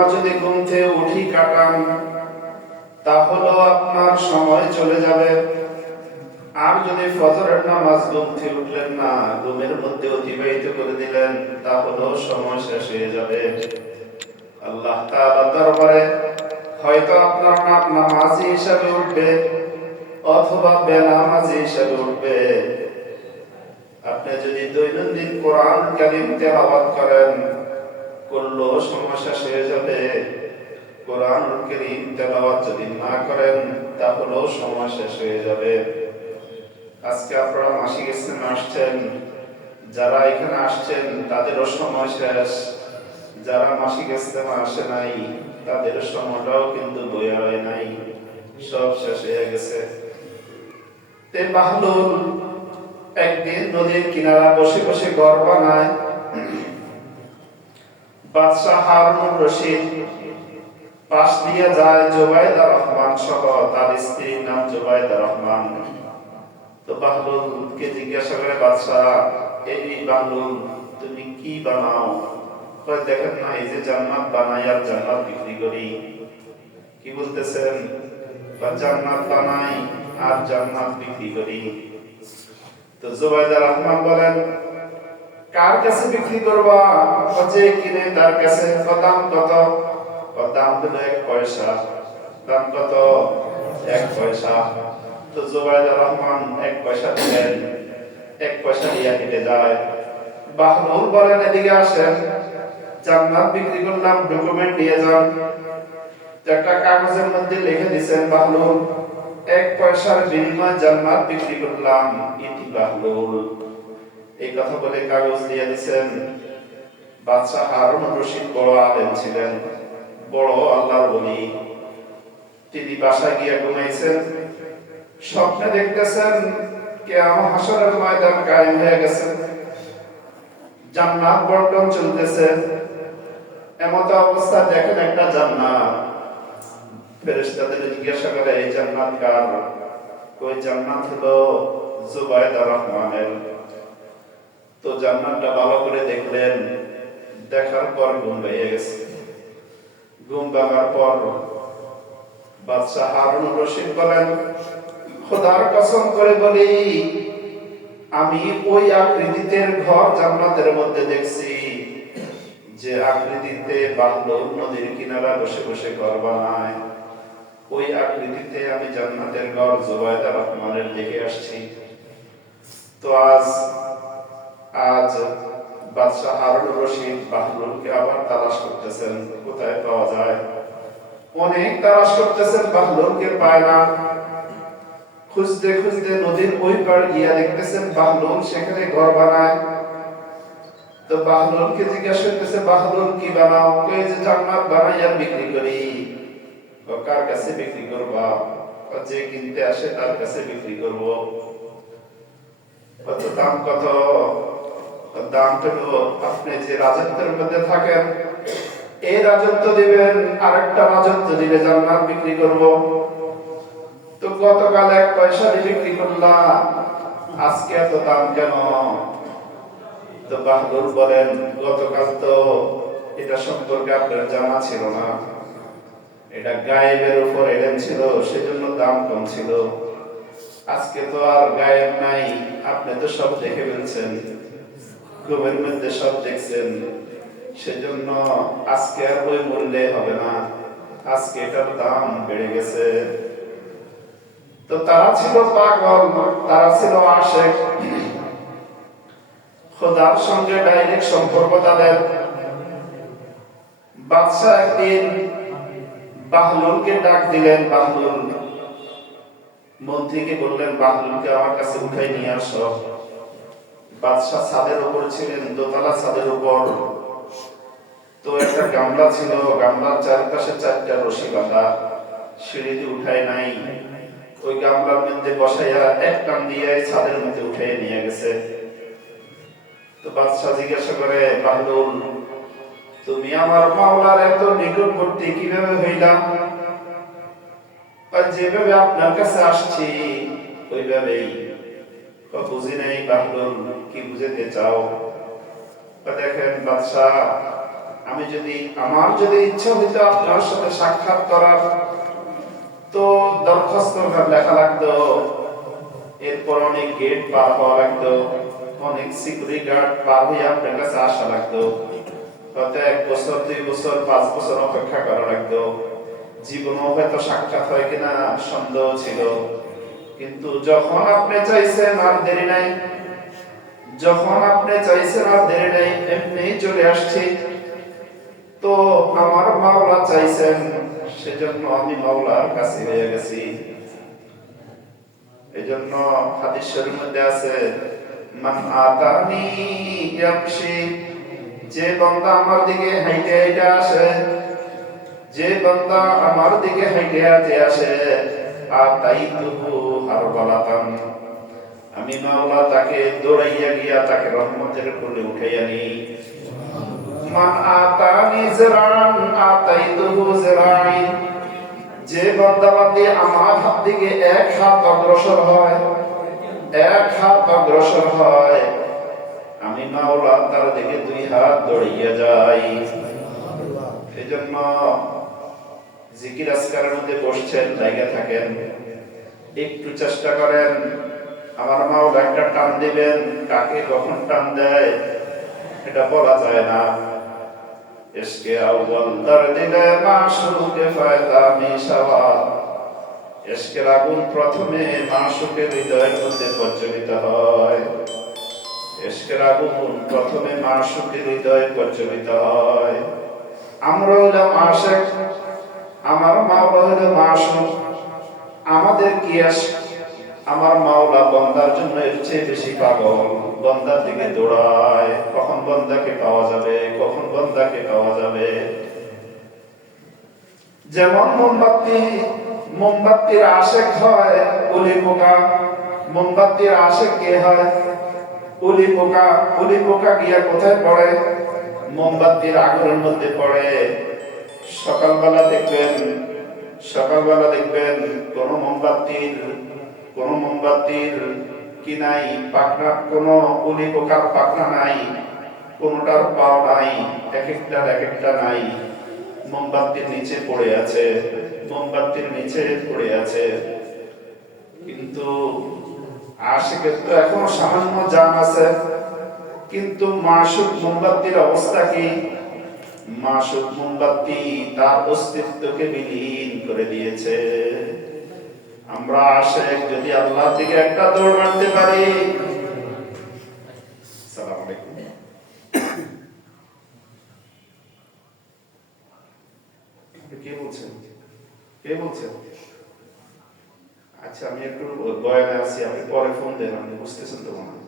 ভোরবেলা যদি ঘুম থেকে উঠি কাটান, তাহলেও আপনার সময় চলে যাবে। আর যদি ফজরের নামাজ ঘুম থেকে উঠলেন না, ঘুমের মধ্যে অতিবাহিত করে দিলেন, তাহলেও সময় শেষ হয়ে যাবে। আল্লাহ তাআলার দরবারে হয়তো আপনার নাম নামাজি হিসাবে উঠবে অথবা বেনামাজি হিসাবে উঠবে। আপনি যদি দৈনন্দিন কোরআন কারীম তেলাওয়াত করেন, করলেও সময় শেষ হয়ে যাবে। কোরআন কারীম তেলাওয়াত যদি না করেন, তাহলেও সময় শেষ হয়ে যাবে। আজকে আপনারা মাসিক ইজতেমা আসছেন, যারা এখানে আসছেন তাদেরও সময় শেষ, যারা মাসিক ইজতেমা আসে নাই তাদের সময়টাও কিন্তু বয়ে হয় নাই, সব শেষ হয়ে গেছে। তে বাহলুল একদিন নদীর কিনারা বসে বসে ঘর বানায়। বাদশাহ হারুনুর রশিদ পাশ দিয়ে যায় জুবাইদা রহমান সহ, তার স্ত্রীর নাম জুবাইদা রহমান। তো বাহলুলকে জিজ্ঞাসা করে বাদশাহ, এই বাহলুল তুমি কি বানাও? কয় দেখেন না, এই যে জান্নাত বানাই আর জান্নাত বিক্রি করি। কি বলতেছেন? বা জান্নাত বানাই আর জান্নাত বিক্রি করি। তো জুবাইদা রহমান বলেন, কার কাছে বিক্রি করবা? যে কিনে তার কাছে। দাম কত? দাম হলো 1 পয়সা। দাম কত? 1 পয়সা। তো জুবাইদা রহমান 1 পয়সা দিলেন, 1 পয়সা দিয়ে হেঁটে যায়। বাহলুল বলেন, এদিকে আসেন, জান্নাত বিক্রি করলাম, ডকুমেন্ট নিয়ে যান। একটা কাগজের মধ্যে লিখে দিয়েছেন বাহলুল 1 পয়সার বিনিময়ে জান্নাত বিক্রি করলাম, এটি বাহলুল। এই কথা বলে কাগজ দিয়ে দিয়েছেন। বাদশাহ হারুনুর রশিদ বড় আলেম ছিলেন, বড় আল্লাহর ওলি। তিনি বাসায় গিয়ে ঘুমাইছেন, স্বপ্নে দেখতেছেন কিয়ামত হাসরের ময়দান কায়েম হয়ে গেছে, জান্নাত বন্টন চলতেছে। এমত অবস্থা দেখেন একটা জান্নাত। ফেরেশতাদের জিজ্ঞাসা করে, এই জান্নাত কার? ওই জান্নাত হলো জুবাইদা রহমানের। তো জান্নাতটা ভালো করে দেখলেন, দেখার পর ঘুম ভেঙে গেছে। ঘুম ভাঙার পর বাদশাহ হারুনুর রশিদ বলেন, খোদার কসম করে বলি, আমি ওই আকৃতিতে ঘর জান্নাতের মধ্যে দেখছি, যে আকৃতিতে বাহলুল নদীর কিনারা বসে বসে ঘর বানায়, ওই আকৃতিতে আমি জান্নাতের ঘর জুবাইদা রহমানের দেখে আসছি। তো আজ বাদশাহ হারুনুর রশিদ বাহলুলকে আবার তালাশ করতেছেন, কোথায় পাওয়া যায়। অনেক তালাশ করতেছেন, বাহলুলকে পায় না। খুঁজতে খুঁজতে নদীর ওই পার গিয়া দেখতেছেন বাহলুল সেখানে ঘর বানায়। তো বাহলুলকে জিজ্ঞাসা করতেছে, বাহলুল কি বানাও? কই যে জান্নাত বানাই আর বিক্রি করি। কার কাছে বিক্রি করবা? যে কিনতে আসে তার কাছে বিক্রি করব। কত দাম? কত দাম? হলো আপনি যে রাজত্বের মধ্যে থাকেন, এই রাজত্ব দিবেন, আরেকটা রাজত্ব দিলে জান্নাত বিক্রি করব। তো গতকাল 1 পয়সা দিয়ে বিক্রি করলাম, আজকে এত দাম কেন? তো বাহলুল বলেন, গতকাল তো এটা সম্পর্কে আপনার জানা ছিল না, এটা গায়েবের উপর এলেম ছিল, সেজন্য দাম কম ছিল। আজকে তো আর গায়েব নাই, আপনি তো সব দেখে ফেলছেন, ঘুমের মধ্যে সব দেখছেন, সেজন্য আজকে আর ওই মূল্যে হবে না, আজকে এটার দাম বেড়ে গেছে। তো তারা ছিল পাগল, তারা ছিল আশিক, খোদার সঙ্গে ডাইরেক্ট সম্পর্ক তাদের। বাদশা একদিন বাহলুলকে ডাক দিলেন। বাহলুল, মন্ত্রীকে বললেন, বাহলুলকে আমার কাছে উঠাই নিয়ে আসো। বাদশা ছাদের উপর ছিলেন, দোতলা ছাদের উপর। তো একটা গামলা ছিল, গামলার চারপাশে 4টা রশি বাঁধা, সিঁড়ি দিয়ে উঠায় নাই। ওই গামলার মধ্যে বসাইয়া এক টান দিয়ে ছাদের মধ্যে উঠাই নিয়ে গেছে। তো বাদশা জিজ্ঞাসা করে, বাহলুল, তুমি আমার মাওলার এত নিকটবর্তী কিভাবে হইলা? যেভাবে আপনার কাছে আসছি ওইভাবেই। বুঝি নাই বাহলুল, কি বুঝাতে চাও? দেখেন বাদশা, আমার যদি ইচ্ছা হইতো আপনার সাথে সাক্ষাৎ করার, তো দরখাস্ত লেখা লাগতো, এরপর অনেক গেট পার হওয়া লাগতো, অনেক সিকিউরিটি গার্ড পার হয়ে আপনার কাছে আসা লাগতো, হয়তো 1 বছর 2 বছর 5 বছর অপেক্ষা করা লাগতো, জীবনও হয়তো সাক্ষাৎ হয় কিনা সন্দেহ ছিল। কিন্তু যখন আপনি চাইছেন আর দেরি নাই, এমনি চলে আসছি। তো আমার মাওলা চাইছেন, সেজন্য আমি মাওলার কাছে হয়ে গেছি। এজন্য হাদিস শরীফের মধ্যে আছে, মান আতানি ইয়ামশি, যে বান্দা আমার দিকে হাইটে হাইটে আসে, আসে, আতাইতুহু হারবালাতান, আমি মাওলা তাকে দৌড়াইয়া গিয়া তাকে রহমতের কোলে উঠাইয়া নিই। মান আতানি জিরান আতাইতুহু জিরাইন, যে বান্দা আমার হাত দিকে 1 হাত অগ্রসর হয়, আমি মাওলা তার দিকে 2 হাত দৌড়াইয়া যাই। এজন্য জিকির আজকারের মধ্যে বসছেন, জায়গা থাকেন, একটু চেষ্টা করেন, আমার মাওলা একটা টান দিবেন। কাকে কখন টান দেয় এটা বলা যায় না। ইশকে আউয়াল দার দিলে মাশরুকে ফায়দা মিশাওয়া, ইশকের আগুন প্রথমে মাশরুকের হৃদয়ের মধ্যে প্রজ্বলিত হয়। ইশকের আগুন প্রথমে মাশরুকের হৃদয়ে প্রজ্বলিত হয়। আমরা হলাম আশিক, আমার মাওলা হলো মাশরুক। আমাদের কি আমার মাওলা বান্দার জন্য এর চেয়ে বেশি পাগল, বান্দার দিকে দৌড়ায়, কখন বান্দাকে পাওয়া যাবে। যেমন মোমবাতির আশিক হয় উলি পোকা, মোমবাতির আশিক কে হয়? উলি পোকা গিয়া কোথায় পড়ে? মোমবাতির আগুনের মধ্যে পড়ে। সকালবেলা দেখবেন কোন মোমবাতির কি নাই, পাখনা, কোন উলি পোকার পাখনা নাই, কোনটার পাও নাই, এক একটা নাই, মোমবাতির নিচে পড়ে আছে। কিন্তু আশিকের তো এখনো সামান্য জান আছে। কিন্তু মাশুক মোমবাতির অবস্থা কি? মাশুক মোমবাতি তার অস্তিত্বকে বিলীন করে দিয়েছে। আমরা আশিক যদি আল্লাহ থেকে একটা দৌড় মারতে পারি। আসসালামু আলাইকুম। কে বলছেন? আচ্ছা, আমি একটু বয়ানে আছি, আপনি পরে ফোন দেন, আপনি বুঝতেছেন তো মনে হয়।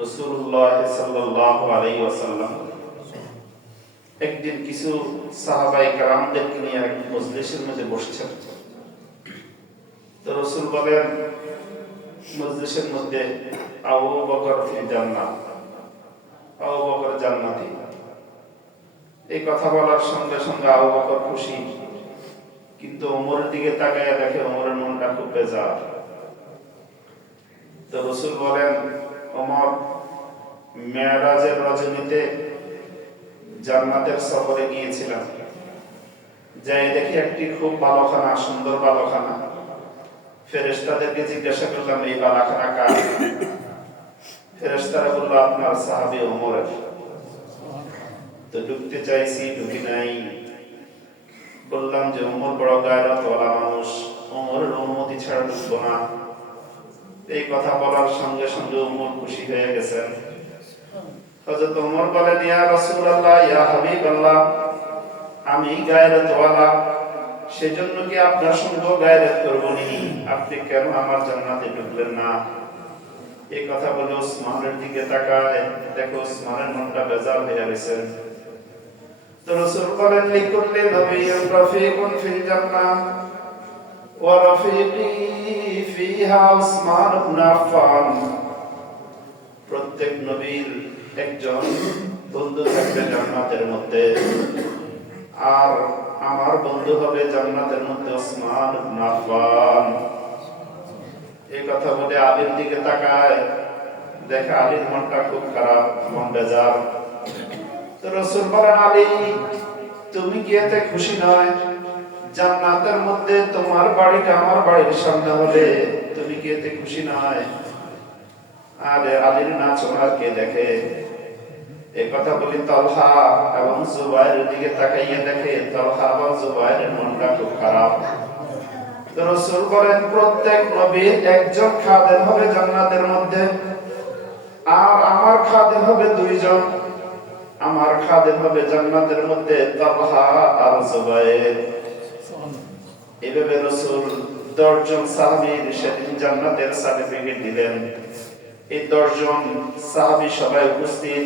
রাসূলুল্লাহ সাল্লাল্লাহু আলাইহি ওয়াসাল্লাম একদিন কিছু সাহাবায়ে কেরামদেরকে নিয়ে এক মজলিসের মধ্যে বসছেন। তো রাসূল বলেন, মজলিসের মধ্যে আবু বকর ফিল জান্নাত, আবু বকর জান্নাতি। এই কথা বলার সঙ্গে সঙ্গে আবু বকর খুশি, কিন্তু ওমরের দিকে তাকায় দেখে ওমরের মনটা খুব বেজার। তো রাসূল বলেন, ওমর, মেরাজের রজনীতে জান্নাতের সফরে গিয়েছিলাম, যাই দেখি একটি খুব বালখানা, সুন্দর বালখানা। ফেরেশতাদেরকে জিজ্ঞাসা করলাম, এই বালখানা কার? ফেরেশতারা বলল, আপনার সাহাবী ওমরের। তো ঢুকতে চাইছি, ঢুকি নাই। বললাম যে ওমর বড় গায়রতওয়ালা মানুষ, ওমরের অনুমতি ছাড়া ঢুকবো না। এই কথা বলার সঙ্গে সঙ্গে ওমর খুশি হয়ে গেছেন। হযরত ওমর বলেন, ইয়া রাসূলুল্লাহ, ইয়া হাবিবাল্লাহ, আমি গায়রতওয়ালা, সেজন্য কি আপনার সঙ্গে গায়রত করব নি? আপনি কেন আমার জান্নাতে ঢুকলেন না? এই কথা বলে ওসমানের দিকে তাকায়, দেখো ওসমানের মনটা বেজার হয়ে গেছে। তো রাসূল বলেন, লিকুল্লি নাবিয়্যিন রাফিকুন ফিল জান্নাহ ওয়া রাফিকি ফিহা উসমান ইবনে আফফান। প্রত্যেক নবীর একজন বন্ধু থাকবে জান্নাতের মধ্যে, আর আমার বন্ধু হবে জান্নাতের মধ্যে ওসমান ইবনে আফফান। এই কথা বলে আলীর দিকে তাকায়, দেখে আলীর মনটা খুব খারাপ, মন বেজার। তো রাসূল বলেন, আলী তুমি কি এতে খুশি নয়? জান্নাতের মধ্যে তোমার বাড়িটা আমার বাড়ির সামনে হলে তুমি কি এতে খুশি নয়? আরে আলীর নাচ ওনার কে দেখে? এই কথা বলি তালহা এবং জুবাইরের দিকে তাকাইয়ে দেখে তালহা এবং জুবাইরের মনটা খুব খারাপ। তো রাসূল বলেন, প্রত্যেক নবীর একজন খাদেম হবে জান্নাতের মধ্যে, আর আমার খাদেম হবে দুইজন। আমার খাদেম হবে জান্নাতের মধ্যে তালহা আর জুবাইর। এভাবে রাসূল 10 জন সাহাবীর সেদিন জান্নাতের সার্টিফিকেট দিলেন। এই 10 জন সাহাবী সবাই উপস্থিত।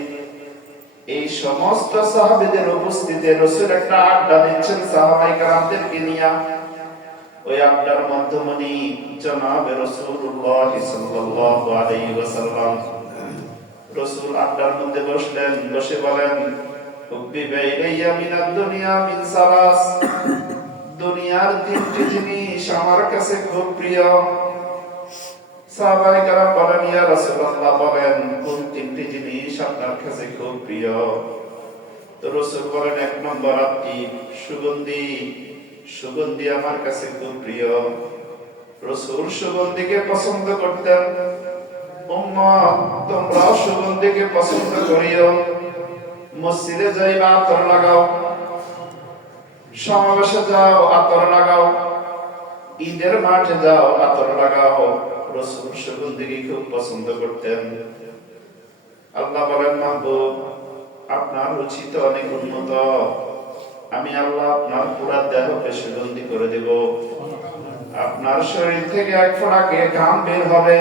এই সমস্ত সাহাবীদের উপস্থিতিতে রাসূল একটা আড্ডা দিচ্ছেন সাহাবায়ে কেরামদেরকে নিয়ে। ওই আড্ডার মধ্যমণি জনাবে রাসূলুল্লাহ সাল্লাল্লাহু আলাইহি ওয়াসাল্লাম। রাসূল আড্ডার মধ্যে বসলেন, বসে বলেন, হুব্বিবা ইলাইয়া মিনাদ দুনিয়া মিন সালাস। দুনিয়ার তিনটি জিনিস আমার কাছে খুব প্রিয়। সাহাবায়ে কেরাম বলেন, ইয়া রাসূলুল্লাহ বলেন, কোন তিনটি জিনিস আপনার কাছে খুব প্রিয়? তো রাসূল বলেন, 1 নম্বর আত্মীব, সুগন্ধি। সুগন্ধি আমার কাছে খুব প্রিয়। রাসূল সুগন্ধিকে পছন্দ করতেন। উম্মত তোমরাও সুগন্ধিকে পছন্দ করিও। মসজিদে যাইবা আতর লাগাও, সমাবেশে যাও আতর লাগাও, ঈদের মাঠে যাও আতর লাগাও। রাসূল সুগন্ধিকে খুব পছন্দ করতেন। আল্লাহ বলেন, মাহবুব আপনার রুচি তো অনেক উন্নত, আমি আল্লাহ আপনার পুরা দেহকে সুগন্ধি করে দেব। আপনার শরীর থেকে 1 ফোঁটা ঘাম বের হবে,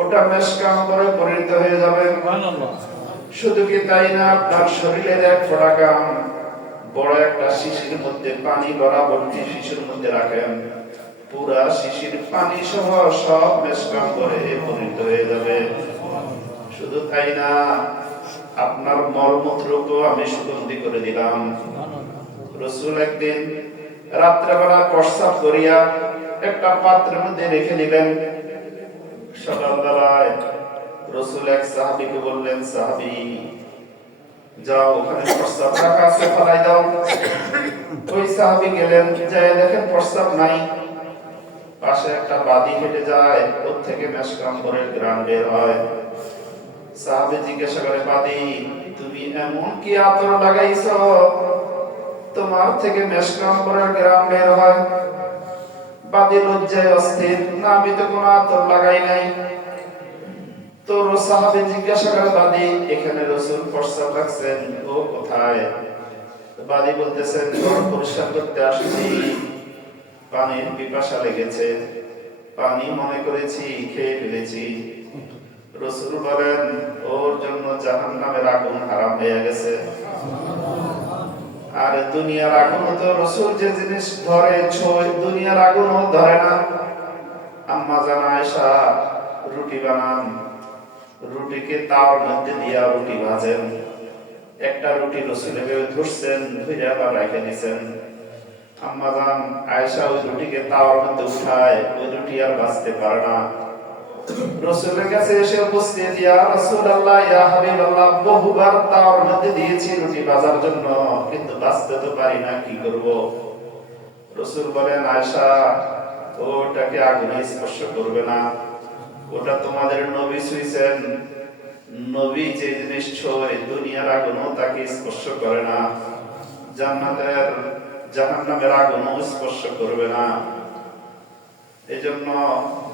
ওটা মেশক আম্বরে পরিণত হয়ে যাবে। শুধু কি তাই না, আপনার শরীরের 1 ফোঁটা ঘাম বড় একটা শিশির মধ্যে পানি বরাবর শিশির মধ্যে রাখেন, পুরা শিশির পানি সহ সব মেশক আম্বরে পরিণত হয়ে যাবে। শুধু তাই না, আপনার মলমূত্রকেও আমি সুগন্ধি করে দিলাম। রাসূল একদিন রাত্রেবেলা প্রস্রাব করিয়া একটা পাত্রের মধ্যে রেখে দিলেন। সকালবেলায় রাসূল এক সাহাবীকে বললেন, সাহাবী যাও ওখানে প্রস্রাব রাখা আছে, ফেলাই দাও। ওই সাহাবী গেলেন, যায় দেখেন প্রস্রাব নাই। পাশে একটা বাদি হেঁটে যায়, ওর থেকে মেশক আম্বরের ঘ্রাণ বের হয়। সাহাবী জিজ্ঞাসা করে, বাদি তুমি এমন কি আতর লাগাইছো তোমার থেকে মেশক আম্বরের ঘ্রাণ বের হয়? বাদি লজ্জায় অস্থির, না আমি তো কোনো আতর লাগাই নাই। তো সাহাবী জিজ্ঞাসা করে, বাদি এখানে রাসূল প্রস্রাব রাখছেন, ও কোথায়? বাদি বলতেছেন, ঘর পরিষ্কার করতে আসছি, পানির পিপাসা লেগেছে, পানি মনে করেছি খেয়ে ফেলেছি। রাসূল বলেন, ওর জন্য জাহান্নামের আগুন হারাম হয়ে গেছে। আর দুনিয়ার আগুন তো রাসূল যে জিনিস ধরে ছোঁয়, দুনিয়ার আগুনও ধরে না। আম্মা জান আয়েশা রুটি বানান, রুটিকে তাওয়ার মধ্যে দিয়া রুটি ভাজেন। একটা রুটি রাসূল এভাবে ধরছেন, ধরে আবার রেখে দিয়েছেন। আম্মা জান আয়েশা ওই রুটিকে তাওয়ার মধ্যে উঠায়, ওই রুটি আর ভাজতে পারে না। রাসূলের কাছে এসে উপস্থিত, ইয়া রাসূলুল্লাহ, ইয়া হাবিবাল্লাহ, বহুবার তাওয়ার মধ্যে দিয়েছি রুটি ভাজার জন্য, কিন্তু ভাজতে তো পারি না, কি করব? রাসূল বলেন, আয়েশা ওটাকে আগুনে স্পর্শ করবে না, ওটা তোমাদের নবী ছুঁইছেন। নবী যে জিনিস ছোঁয় দুনিয়ার আগুনও তাকে স্পর্শ করে না, জান্নাতের জাহান্নামের আগুনও স্পর্শ করবে না। এজন্য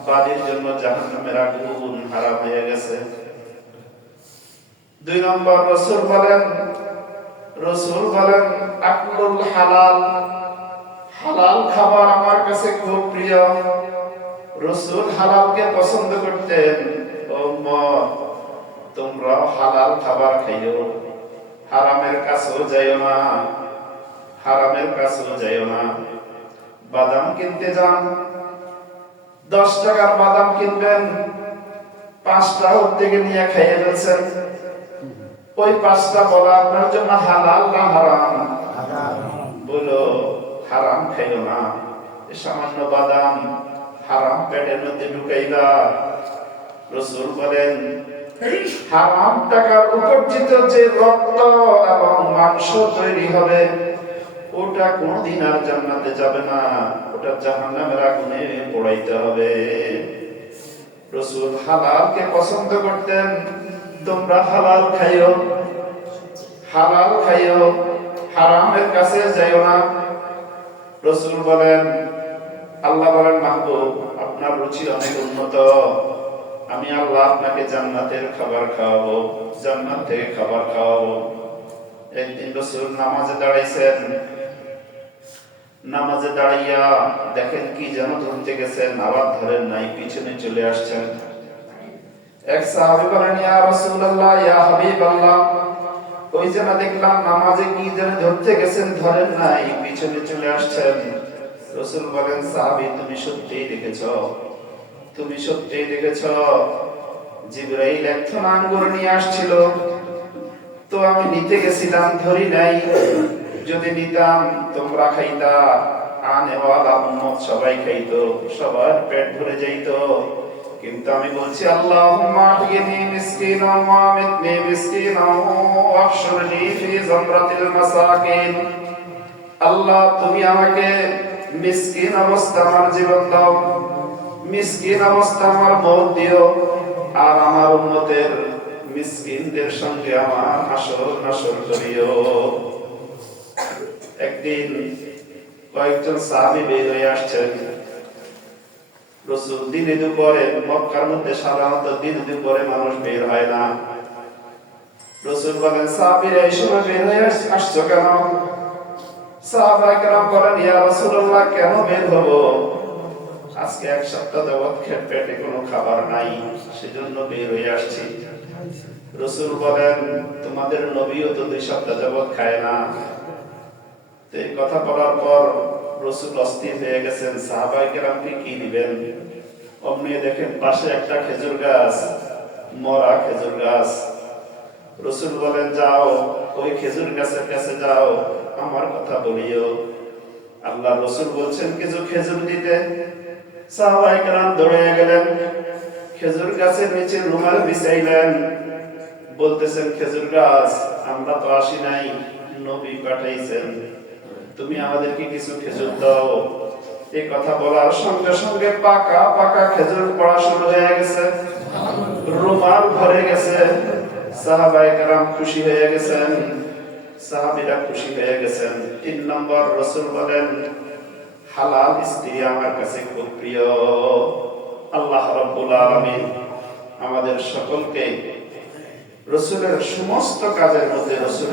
বাদীর জন্য জাহান্নামের আগুন হারাম হয়ে গেছে। 2 নম্বর রাসূল বলেন আকলুল হালাল, হালাল খাবার আমার কাছে খুব প্রিয়। রাসূল হালালকে পছন্দ করতেন। উম্মত তোমরা হালাল খাবার খাইও, হারামের কাছেও যাইও না, হারামের কাছেও যাইও না। বাদাম কিনতে যান, 10 টাকার বাদাম কিনবেন, 5টা ওর থেকে নিয়ে খাইয়ে ফেলছেন। ওই 5টা বলা আপনার জন্য হালাল না হারাম? বলো হারাম খাইও না। সামান্য বাদাম হারাম পেটের মধ্যে ঢুকাইবা। রাসূল বলেন হারাম টাকার উপার্জিত যে রক্ত এবং মাংস তৈরি হবে ওটা কোনদিন আর জান্নাতে যাবে না, ওটা জাহান্নামের আগুনে পোড়াইতে হবে। রাসূল হালালকে পছন্দ করতেন। তোমরা হালাল খাইও, হালাল খাইও, হারামের কাছে যাইও না। রাসূল বলেন আল্লাহ বলেন মাহবুব আপনার রুচি অনেক উন্নত, আমি আল্লাহ আপনাকে জান্নাতের খাবার খাওয়াবো, জান্নাত থেকে খাবার খাওয়াবো। একদিন রাসূল নামাজে দাঁড়াইছেন, নামাজে দাঁড়াইয়া দেখেন কি যেন ধরতে গেছেন, আবার ধরেন নাই, পিছনে চলে আসছেন। এক সাহাবী বলেন ইয়া রাসূলুল্লাহ ইয়া হাবিবাল্লাহ, ওই যে না দেখলাম নামাজে কি যেন ধরতে গেছেন, ধরেন নাই, পিছনে চলে আসছেন। রাসূল বলেন সাহাবী তুমি সত্যিই দেখেছো, তুমি সত্যিই দেখেছো। জিবরাইল এক থান আঙ্গুর নিয়ে আসছিল, তো আমি নিতে গেছিলাম, ধরি নাই। যদি নিতাম তোমরা খাইতা, আনেওয়ালা উম্মত সবাই খাইতো, সবার পেট ভরে যাইতো। কিন্তু আমি বলছি আল্লাহুম্মা আহইনি মিসকিনাও ওয়া আমিতনি মিসকিনাও ওয়াহশুরনি ফি যামরাতিল মাসাকিন। আল্লাহ তুমি আমাকে মিসকিন অবস্থা আমার জীবন দাও, মিসকিন অবস্থা আমার মওত দিও, আর আমার উম্মতের মিসকিনদের সঙ্গে আমার হাসর নাসর করিও। একদিন কয়েকজন সাহাবী বের হয়ে আসছেন। রাসূল দিনে দুপুরে, মক্কার মধ্যে সাধারণত দিনে দুপুরে মানুষ বের হয় না। রাসূল বলেন সাহাবীরা এই সময় বের হয়ে আসছো কেন? সাহাবায়ে কেরাম বলেন ইয়া রাসূলুল্লাহ কেন বের হব? আজকে এক সপ্তাহ যাবত পেটে কোনো খাবার নাই, সেজন্য বের হয়ে আসছি। রাসূল বলেন তোমাদের নবীও তো 2 সপ্তাহ যাবত খায় না। তো এই কথা বলার পর রাসূল অস্থির হয়ে গেছেন, সাহাবায়ে কেরামকে কি দিবেন। অমনি দেখেন পাশে একটা খেজুর গাছ, মরা খেজুর গাছ। রাসূল বলেন যাও ওই খেজুর গাছের কাছে যাও, আমার কথা বলিও। আল্লাহ রাসূল বলছেন কিছু খেজুর দিতে। সাহাবায়ে কেরাম দৌড়ে গেলেন, খেজুর গাছের নিচে রুমাল বিছাইলেন, বলতেছেন খেজুর গাছ আমরা তো আসি নাই, নবী পাঠাইছেন, তুমি আমাদেরকে কিছু খেজুর দাও। এই কথা বলার সঙ্গে সঙ্গে পাকা পাকা খেজুর পড়া শুরু হয়ে গেছে, রুমাল ভরে গেছে। সাহাবায়ে কেরাম খুশি হয়ে গেছেন, সাহাবীরা খুশি হয়ে গেছেন। 3 নম্বর রাসূল বলেন হালাল স্ত্রী আমার কাছে খুব প্রিয়। আল্লাহ রাব্বুল আলামিন আমাদের সকলকে রাসূলের সমস্ত কাজের মধ্যে রাসূলের